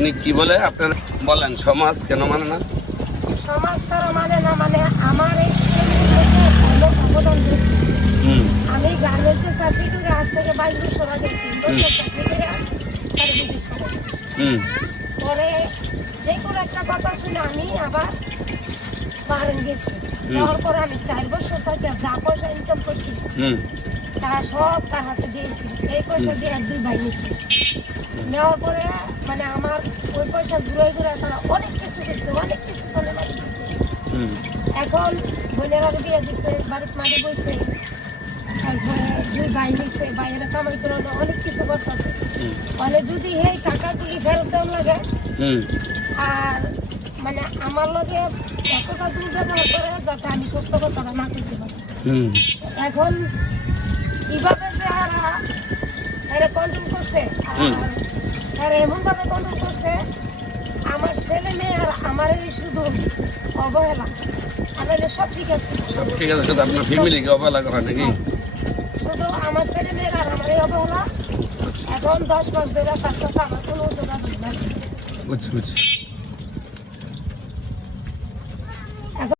আপনি কি বলে আপনার বলেন সমাজ কেন মানে না? সমাজ তারা মানে না, মানে আমার এই অবদান বেশি। আমি গার্মেন্টসে চাকরি করে আজ থেকে 22 বছর আগে 3 বছর চাকরি করে তার বিদেশ করেছি। পরে যে কোনো একটা কথা শুনে আমি আবার বাহারাইন গেছি। যাওয়ার পরে আমি 4 বছর থেকে যা পয়সা ইনকাম করছি তা সব তার হাতে দিয়েছি। এই পয়সা দিয়ে আর 2 ভাই নিয়েছি। নেওয়ার পরে মানে আমার ওই পয়সা ঘুরে ঘুরে তারা অনেক কিছু করছে, অনেক কিছু করে বাড়ি দিচ্ছে। এখন বোনেরা বিয়ে দিচ্ছে, বাড়ির মাঝে বইছে, তারপরে 2 ভাই নিচ্ছে, ভাইয়েরা কামাই করে অনেক কিছু করতেছে। মানে যদি এই টাকাগুলি ফেরত দেওয়া লাগে আর মানে আমার লগে এতটা দুর্ব্যবহার করে যাতে আমি সত্য কথাটা না করতে পারি। এখন কিভাবে যে এরা কন্ট্রোল করছে আর এমন ভাবে কন্ট্রোল করছে, আমার ছেলে মেয়ে আর আমার শুধু অবহেলা। আমার সব ঠিক আছে, ঠিক আছে, শুধু আপনার ফ্যামিলিকে অবহেলা করা নাকি? শুধু আমার ছেলে মেয়ের আর আমার অবহেলা। এখন 10 মাস ধরে তার সাথে আমার কোনো যোগাযোগ নাই। বুঝছি।